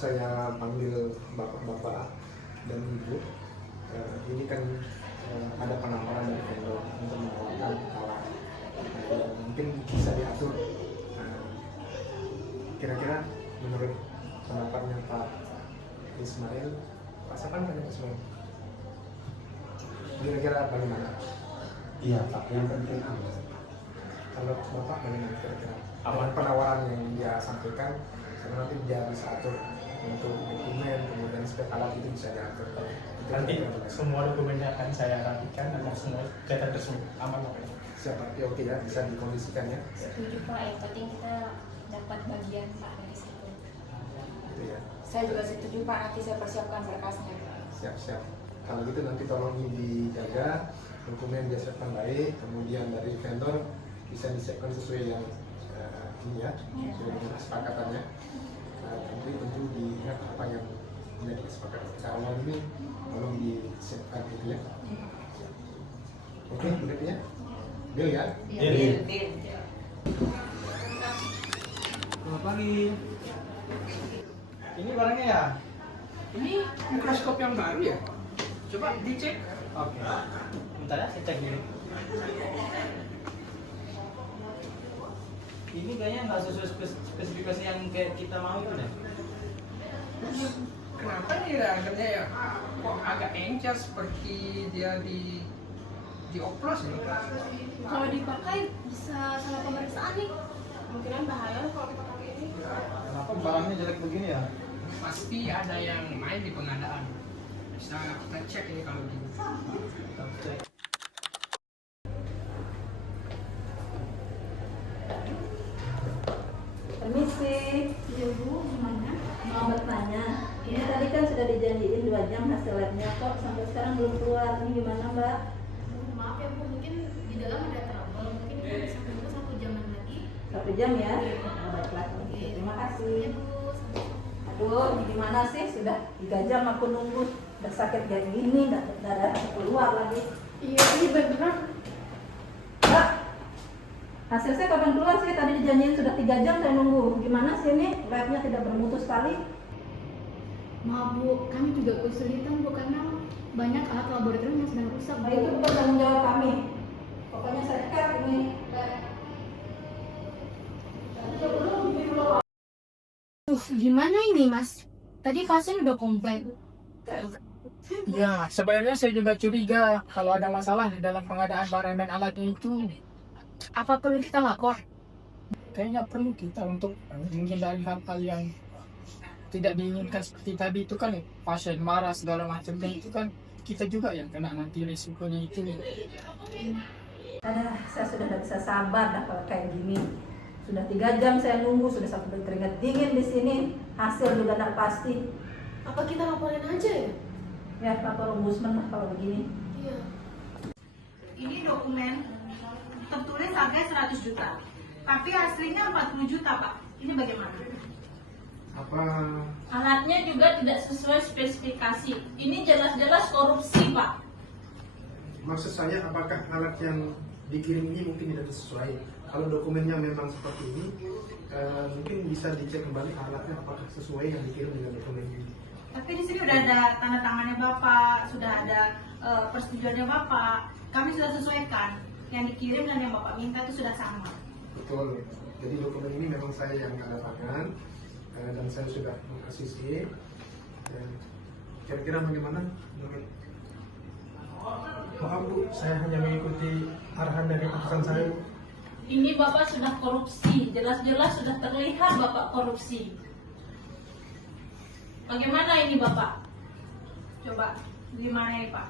saya panggil bapak-bapak dan ibu, ini kan ada penawaran dari vendor untuk menawarkan kawan. Mungkin bisa diatur. Kira-kira menurut pendapatnya Pak Ismail, Pak siapa namanya Pak Ismail? Kira-kira bagaimana? Iya Pak, yang penting aman. Kalau Bapak bagaimana kira-kira? Apa penawaran yang dia sampaikan, karena nanti dia bisa atur untuk dokumen, kemudian spek alat itu bisa diatur. Nanti semua dokumennya akan saya rapikan agar semua kelihatan resmi, aman Pak. Siapa? Ya, oke ya, bisa dikondisikan ya. Setuju Pak, yang penting kita dapat bagian Pak dari situ. Gitu ya. Saya juga setuju Pak, nanti saya persiapkan berkasnya. Siap-siap. Kalau gitu nanti tolong dijaga, dokumen disiapkan baik, kemudian dari vendor bisa disiapkan sesuai yang ini ya, sesuai dengan kesepakatannya. Tentu diingat apa yang menjadi kesepakatan kita awal ini, tolong disiapkan gitu ya. Oke, begitu ya. Deal ya? Deal. Selamat pagi. Ini barangnya ya? Ini mikroskop yang baru ya? Coba dicek. Oke. Bentar ya, saya cek dulu. Ini kayaknya nggak sesuai spesifikasi yang kayak kita mau itu deh. Kenapa nih harganya ya? Kok agak encer seperti dia dioplos nih? Kalau dipakai bisa salah pemeriksaan nih. Kemungkinan bahaya kalau kita pakai ini. Kenapa barangnya jelek begini ya? Pasti ada yang main di pengadaan. Bisa kita cek ini kalau gitu. Kita cek. Permisi. Iya Bu, gimana? Mau bertanya. Ini tadi kan sudah dijanjiin 2 jam hasil labnya, kok sampai sekarang belum keluar. Ini gimana Mbak? Maaf ya Bu, mungkin di dalam ada trouble. Mungkin kita bisa tunggu 1 jaman lagi. 1 jam ya? Oh, baiklah. Terima kasih. Iya Bu, sama-sama. Aduh, ini gimana sih? Sudah 3 jam aku nunggu. Udah sakit kayak gini, nggak ada keluar lagi. Iya, ini benar. Mbak, hasil saya kapan keluar sih? Tadi dijanjiin sudah 3 jam saya nunggu. Gimana sih ini? Labnya tidak bermutu sekali. Maaf Bu, kami juga kesulitan Bu karena banyak alat laboratorium yang sedang rusak. Nah, itu bukan tanggung jawab kami. Pokoknya saya cut ini. Gimana ini Mas? Tadi pasien udah komplain. Ya, sebenarnya saya juga curiga kalau ada masalah di dalam pengadaan barang dan alatnya itu. Apa perlu kita lapor? Kayaknya perlu kita untuk menghindari hal-hal yang tidak diinginkan seperti tadi itu kan pasien marah segala macamnya itu kan kita juga yang kena nanti risikonya itu. Saya sudah tidak bisa sabar dah kalau kayak gini. Sudah 3 jam saya nunggu, sudah sampai keringat dingin di sini. Hasil juga tidak pasti. Apa kita laporin aja ya? Ya, lapor ombudsman lah kalau begini. Iya. Ini dokumen tertulis harga 100 juta, tapi aslinya 40 juta Pak. Ini bagaimana? Apa Alatnya juga tidak sesuai spesifikasi. Ini jelas-jelas korupsi Pak. maksud saya, apakah alat yang dikirim ini mungkin tidak sesuai? Kalau dokumennya memang seperti ini, mungkin bisa dicek kembali alatnya apakah sesuai yang dikirim dengan dokumen ini. Tapi di sini udah ada tanda tangannya Bapak, sudah ada persetujuannya Bapak. Kami sudah sesuaikan. Yang dikirim dan yang Bapak minta itu sudah sama. Betul. Jadi dokumen ini memang saya yang ada tangan, dan saya sudah mengasisi. Kira-kira bagaimana menurut? Maaf Bu, saya hanya mengikuti arahan dari atasan saya. Ini Bapak sudah korupsi, jelas-jelas sudah terlihat Bapak korupsi. Bagaimana ini Bapak? Coba, gimana ini Pak?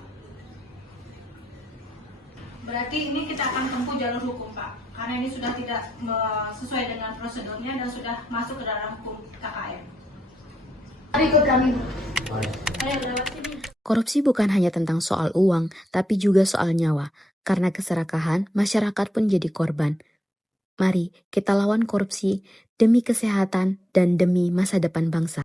Berarti ini kita akan tempuh jalur hukum Pak, karena ini sudah tidak sesuai dengan prosedurnya dan sudah masuk ke dalam hukum KKN. Ikut kami. Ayo lewat sini. Korupsi bukan hanya tentang soal uang, tapi juga soal nyawa. Karena keserakahan, masyarakat pun jadi korban. Mari kita lawan korupsi demi kesehatan dan demi masa depan bangsa.